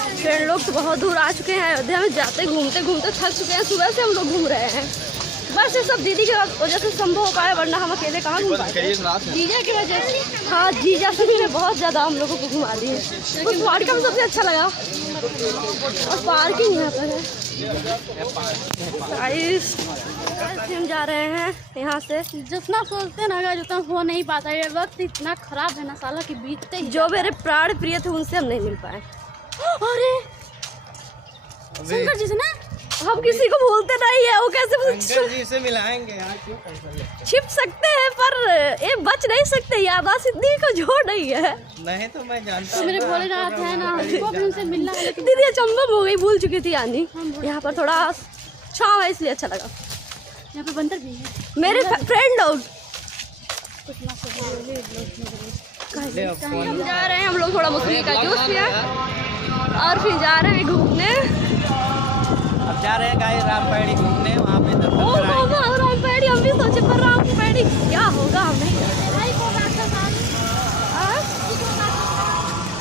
Friend लोग तो बहुत दूर आ चुके हैं। अयोध्या में जाते घूमते घूमते थक चुके हैं। सुबह से हम लोग घूम रहे हैं। बस ये सब दीदी की वजह से संभव हो पाया, वरना हम अकेले कहाँ घूम पाते। जीजा की वजह से, हाँ जीजा से ने बहुत ज़्यादा हम लोगों को घुमा दिए। उस पार्क का सबसे अच्छा लगा और पार्किंग यहाँ पर है। हम जा रहे हैं यहाँ से। जितना सोचते ना अगर उतना हो नहीं पाता। ये वक्त इतना खराब है ना साला कि बीतते ही। जो मेरे प्राण प्रिय थे उनसे हम नहीं मिल पाए। अरे शंकर जी से ना हम किसी को भूलते नहीं है। वो कैसे शंकर जी से मिलाएंगे यार, क्यों छिप सकते हैं पर ये बच नहीं सकते। याददाश्त इतनी का जोड़ नहीं है। नहीं तो मैं जानता तो मेरे भोलेनाथ है ना, हमको भी उनसे मिलना है। लेकिन दीदी अचंभव हो गई, भूल चुकी थी आनी। यहाँ पर थोड़ा छाँव है इसलिए अच्छा लगा। यहाँ पे बंदर भी है। मेरे फ्रेंड लोग हम जा रहे हैं। हम लोग थोड़ा मौसमी का जूस पिया और फिर जा रहे हैं घूमने। अब जा रहे हैं गाइस रामपेड़ी घूमने, वहाँ पे रामपेड़ी हम भी सोचे पर रामपेड़ी क्या होगा हमें।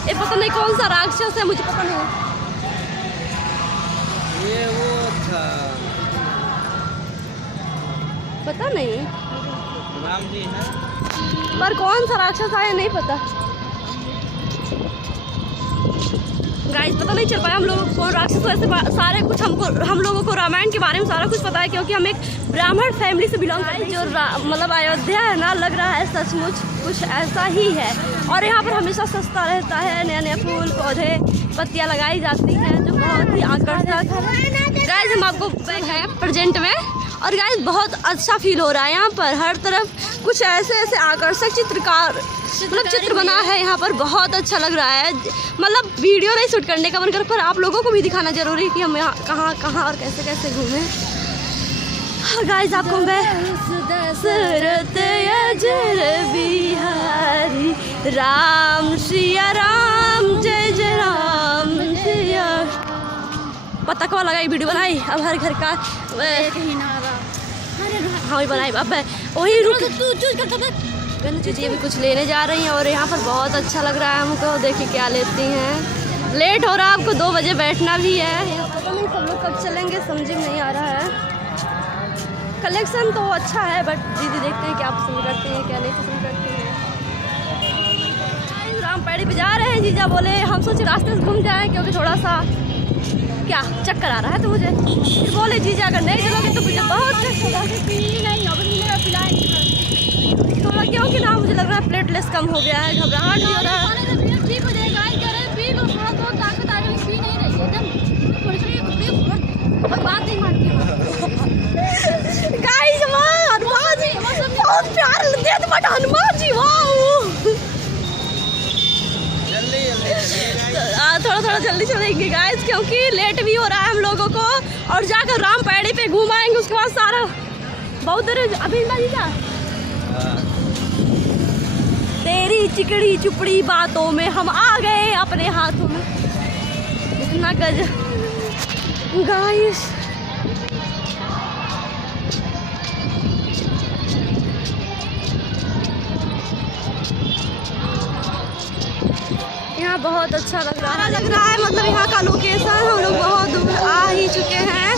ये पता नहीं कौन सा राक्षस है, मुझे पता नहीं। ये वो था, पता नहीं राम जी है पर कौन सा राक्षस आया नहीं पता। गाइस पता नहीं चल पाया हम लोगों को राक्षस। वैसे सारे कुछ हम लोगों को रामायण के बारे में सारा कुछ पता है, क्योंकि हम एक ब्राह्मण फैमिली से बिलोंग करते हैं। जो मतलब अयोध्या है ना, लग रहा है सचमुच कुछ ऐसा ही है। और यहाँ पर हमेशा सस्ता रहता है, नए नए फूल पौधे पत्तियाँ लगाई जाती हैं जो बहुत ही आकर्षक है। गाइस हम आपको है प्रेजेंट में, और गाइस बहुत अच्छा फील हो रहा है। यहाँ पर हर तरफ कुछ ऐसे आकर्षक चित्र बना है। यहाँ पर बहुत अच्छा लग रहा है। मतलब वीडियो नहीं शूट करने का मन कर, पर आप लोगों को भी दिखाना जरूरी है कि हम यहाँ कहाँ और कैसे कैसे घूमें। गाइस आपको मैं बिहारी राम सिया राम जय जय राम सिया पता लगा वीडियो बनाई। अब हर घर का हाँ वही बनाई। अब वही रुक तू चूज कर चीज़ें भी कुछ लेने जा रही हैं और यहाँ पर बहुत अच्छा लग रहा है हमको। देखिए क्या लेती हैं। लेट हो रहा है, आपको 2 बजे बैठना भी है। पता नहीं सब लोग कब चलेंगे, समझ में नहीं आ रहा है। कलेक्शन तो अच्छा है, बट दीदी देखते हैं क्या पसंद करते हैं क्या नहीं पसंद करते हैं। रामपेड़ी पे जा रहे हैं। जीजा बोले हम सोचे रास्ते से घूम जाएं, क्योंकि थोड़ा सा क्या चक्कर आ रहा है। तो मुझे फिर बोले जीजा अगर नहीं चलोगे तो मुझे बहुत थोड़ा, क्योंकि ना मुझे लग रहा है प्लेटलेस कम हो गया है, घबराहट भी हो रहा है। गाइस हनुमान जी बहुत प्यार लगते हैं। बट हनुमान जी थोड़ा जल्दी चलेंगे गाइस, क्योंकि लेट भी हो रहा है हम लोगों को। और जाकर रामपेड़ी पे घूम आएंगे, उसके बाद सारा बहुत देर अभी तेरी चिकड़ी चुपड़ी बातों में हम आ गए अपने हाथों में। इतना गजब गाइस। यहाँ बहुत अच्छा लग रहा है। मतलब यहाँ का लोकेशन हम लोग बहुत दूर आ ही चुके हैं।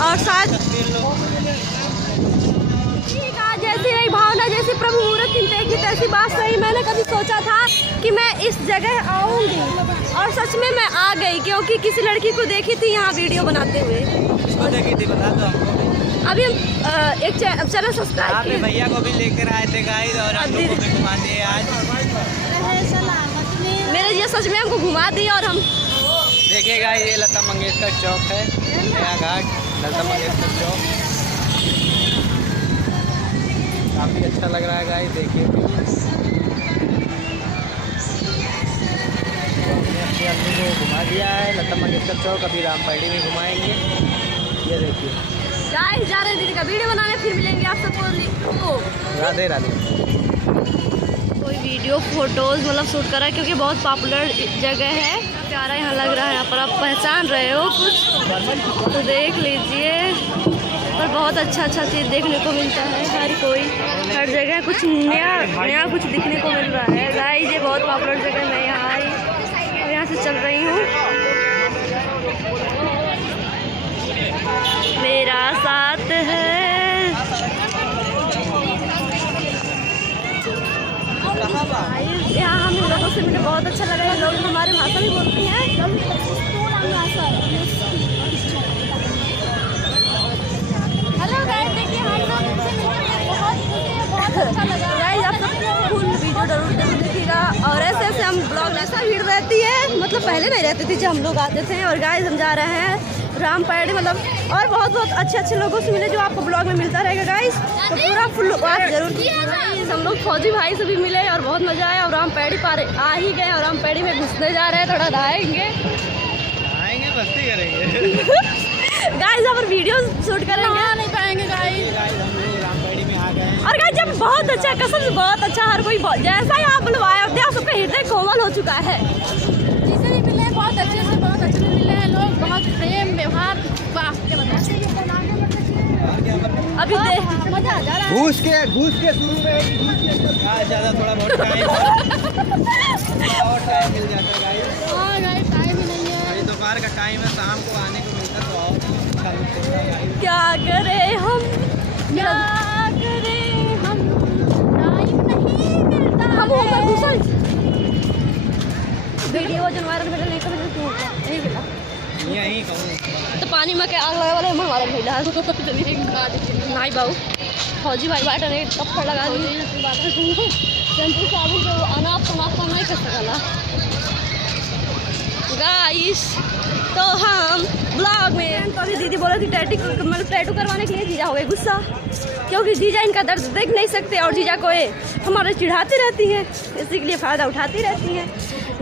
और शायद जैसी एक भावना जैसी प्रभु मुहूर्त देखी तैसी बात सही। मैंने कभी सोचा था कि मैं इस जगह आऊंगी और सच में मैं आ गई, क्योंकि किसी लड़की को देखी थी यहाँ वीडियो बनाते हुए। देखी थी, बता दो हमको। अभी हम एक चैनल सब्सक्राइब किए। भैया को भी लेकर आए थे गाइस और हम लोगों को घुमा दिए आज। मेरे ये सच में हमको घुमा दी। और हम देखिएगा ये लता मंगेशकर चौक है, नया घाट लता मंगेशकर चौक। काफ़ी अच्छा लग रहा है गाइस, देखिए। अपनी आदमी को घुमा दिया है लता मंगेशकर चौक। अभी रामपेड़ी में घुमाएंगे। ये देखिए गाइस जा रहे हैं दीदी का वीडियो बनाने। फिर मिलेंगे आप सबको। राधे राधे। कोई वीडियो फोटोज मतलब शूट करा, क्योंकि बहुत पॉपुलर जगह है। प्यारा यहाँ लग रहा है। यहाँ पर आप पहचान रहे हो कुछ तो देख लीजिए। पर बहुत अच्छा चीज़ देखने को मिलता है। हर जगह कुछ नया कुछ दिखने को मिल रहा है। गाइस ये बहुत पॉपुलर जगह है। मैं यहाँ आई और यहाँ से से चल रही हूँ। मेरा साथ है। यहाँ हम लोगों से मिले, बहुत अच्छा लगा। ये लोग हमारे भाषा भी बोलते हैं। हेलो गाइस, देखिए हम लोग इनसे मिलकर बहुत अच्छा लगा। गाइस आप सब फुल वीडियो जरूर देखिएगा। और ऐसे ऐसे हम ब्लॉग, ऐसा भीड़ रहती है, मतलब पहले नहीं रहती थी जब हम लोग आते थे। और गाइस हम जा रहे हैं रामपेड़ी, मतलब और बहुत अच्छे लोगों से मिले जो आपको ब्लॉग में मिलता रहेगा गाइस। तो पूरा फुल आप जरूर। हम लोग फौजी भाई से भी मिले और बहुत मजा आया। और रामपेड़ी पार आ ही गए और रामपेड़ी में घुसने जा रहे हैं। थोड़ा नहाएंगे, मस्ती करेंगे। गाइस यहाँ पर वीडियो शूट करेंगे। नहीं पाएंगे गाइस। हम लोग रामपेड़ी में आ गए। और गाइस जब बहुत अच्छा, कसम से बहुत अच्छा। हर कोई जैसा ही आप लोग आए होते हैं सबका हृदय कोमल हो चुका है। जिसे भी मिले बहुत अच्छे से मिले हैं लोग, बहुत प्रेम व्यवहार। वाह क्या बताएं। अभी मजा आ जा रहा है। घूस के शुरू में ज़्यादा थोड़ा बहुत टाइम और टाइम मिल जाता है गाइस। हाँ गाइस, टाइम ही नहीं है। अभी दोपहर का टाइम है, शाम को आने को मिलता तो और अच्छा लगता है गाइस। क्या करें हम, टाइम नहीं मिलता। हम ऊपर घुसल वीडियो जो वायरल भेजल नहीं कर नहीं मिला। यहीं कहूँ तो पानी में के आग लगा वाले हम हमारा भेजा नहीं बाबू। फौजी भाई बाटा ने टप्पड़ लगा दी। शैम्पू साबुन जो अनाप शनाप नहीं कर सकला गाइस। तो हम ब्लॉग में तो अभी दीदी बोला थी टैटू करवाने के लिए। जीजा हो गए गुस्सा, क्योंकि जीजा इनका दर्द देख नहीं सकते और जीजा को हमारे चिढ़ाती रहती हैं, इसी के लिए फ़ायदा उठाती रहती हैं।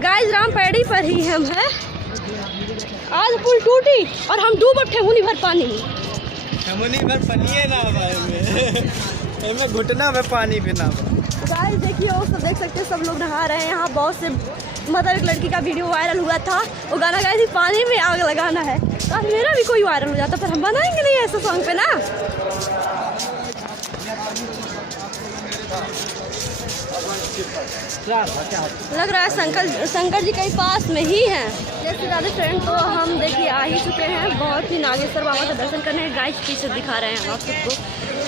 गाइस रामपेड़ी पर ही हम हैं। आज पुल टूटी और हम डूब उठे मुनी भर पानी में। मुनी भर पनिए ना में घुटना में पानी पीना। गाइस देखिए वो सब देख सकते हैं, सब लोग नहा रहे हैं यहाँ। बहुत से मतलब एक लड़की का वीडियो वायरल हुआ था, वो गाना गाई थी पानी में आग लगाना है। तो मेरा भी कोई वायरल हो जाता, पर हम बनाएंगे नहीं ऐसे सॉन्ग पे ना। लग रहा है शंकर जी कहीं पास में ही हैं। जैसे ज़्यादा फ्रेंड तो हम देखिए आ ही चुके हैं। बहुत ही नागेश्वर बाबा का दर्शन करने। गाइस पीछे दिखा रहे हैं हम आप सबको,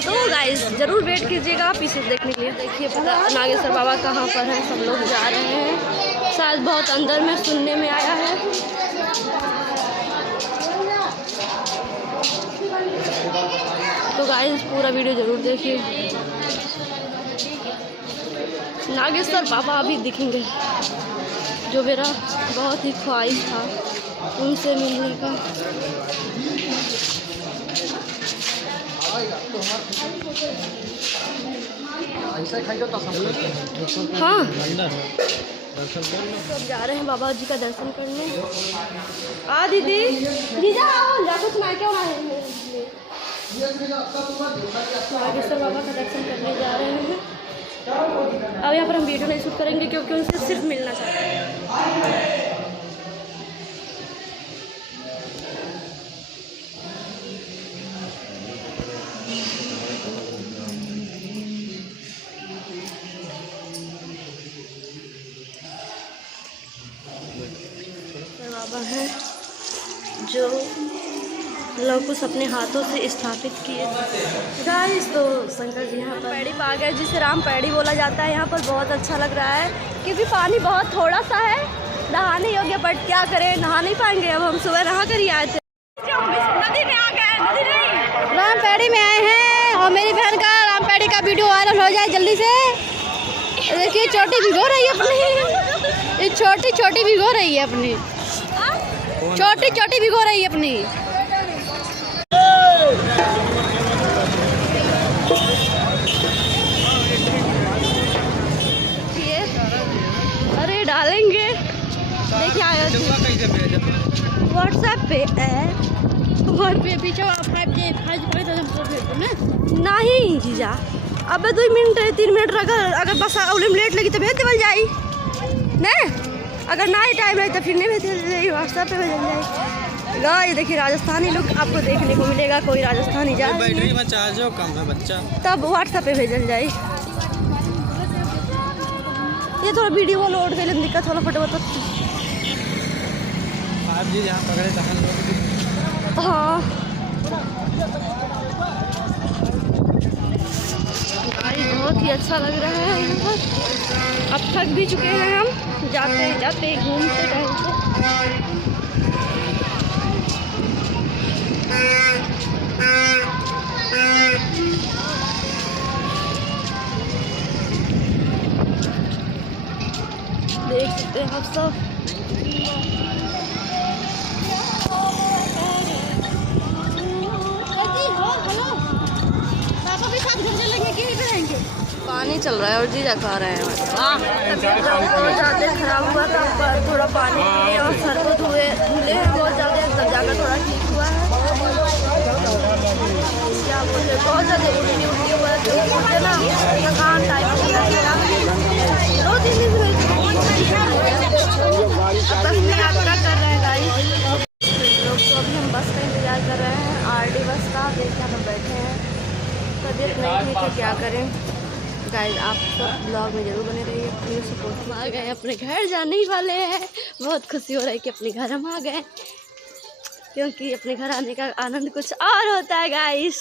तो गाइस जरूर वेट कीजिएगा पीछे देखने के लिए। देखिए पता नागेश्वर बाबा कहाँ पर हैं। सब लोग जा रहे हैं, शायद बहुत अंदर में सुनने में आया है। तो गाइस पूरा वीडियो जरूर देखिए। नागेश्वर बाबा अभी दिखेंगे, जो मेरा बहुत ही ख्वाहिश था उनसे मिलने का। हाँ सब जा रहे हैं बाबा जी का दर्शन करने। आ दीदी जीजा आओ जा, कुछ मैं क्यों आए हैं। नागेश्वर बाबा का दर्शन करने जा रहे हैं। अब यहाँ पर हम वीडियो नहीं शूट करेंगे क्योंकि उनसे सिर्फ मिलना चाहते हैं। बाबा हैं जो लवकुश अपने हाथों से स्थापित किए। गाइस तो शंकर जी यहाँ पर पैड़ी पा गए, जिसे रामपेड़ी बोला जाता है। यहाँ पर बहुत अच्छा लग रहा है क्योंकि पानी बहुत थोड़ा सा है, नहाने योग्य, बट क्या करें नहा नहीं पाएंगे। अब हम सुबह नहा कर ही आए थे। नदी में आ गए, नदी नहीं रामपेड़ी में आए हैं। और मेरी बहन का रामपेड़ी का वीडियो वायरल हो जाए जल्दी से। देखिए चोटी भिगो रही है अपनी, ये छोटी छोटी भिगो रही है अपनी, छोटी छोटी भिगो रही है अपनी। अरे डालेंगे, देखिए आया व्हाट्सएप पे है। पीछे 5G नहीं जीजा, अब 2 मिनट 3 मिनट अगर बस लेट लगी तो भेज देवल जाई ना। अगर ना ही टाइम है तो फिर नहीं भेज जाए, व्हाट्सएप पे भेज जाए। गाइस देखिए राजस्थानी लोग आपको देखने को मिलेगा, कोई राजस्थानी जा बैटरी में चार्ज हो कम है बच्चा, तब व्हाट्सएप पे भेजल जाए। ये थोड़ा वीडियो लोड कर दिक्कत होला फटाफट। जी जहाँ पकड़े तो हम लोग। हाँ गाइस बहुत ही अच्छा लग रहा है यहाँ पर। अब थक भी चुके हैं हम जाते जाते घूमते टहलते। देख सकते हैं आप सब। पापा भी साथ घर चलेंगे कि यहीं पे रहेंगे? पानी चल रहा है और जीजा खा रहे हैं। तबीयत बहुत ज़्यादा खराब हुआ था, पर थोड़ा पानी पिए और सर को धुले हैं बहुत ज़्यादा, तब जाकर थोड़ा ठीक हुआ है। क्या बोलते बहुत ज़्यादा उल्टी हुआ है, तो बोलते ना थकान टाइप हो गया। 2-3 दिन से बस में यात्रा कर रहे हैं गाइस लोग। तो अभी हम बस का इंतज़ार कर रहे हैं, आरडी बस का। देखिए हम बैठे हैं, तबीयत नहीं ठीक है, क्या करें गाइस। आप सब ब्लॉग में जरूर बने रहिए, प्लीज सपोर्ट। आ गए अपने घर, जाने ही वाले हैं। बहुत खुशी हो रही है कि अपने घर हम आ गए, क्योंकि अपने घर आने का आनंद कुछ और होता है गाइस।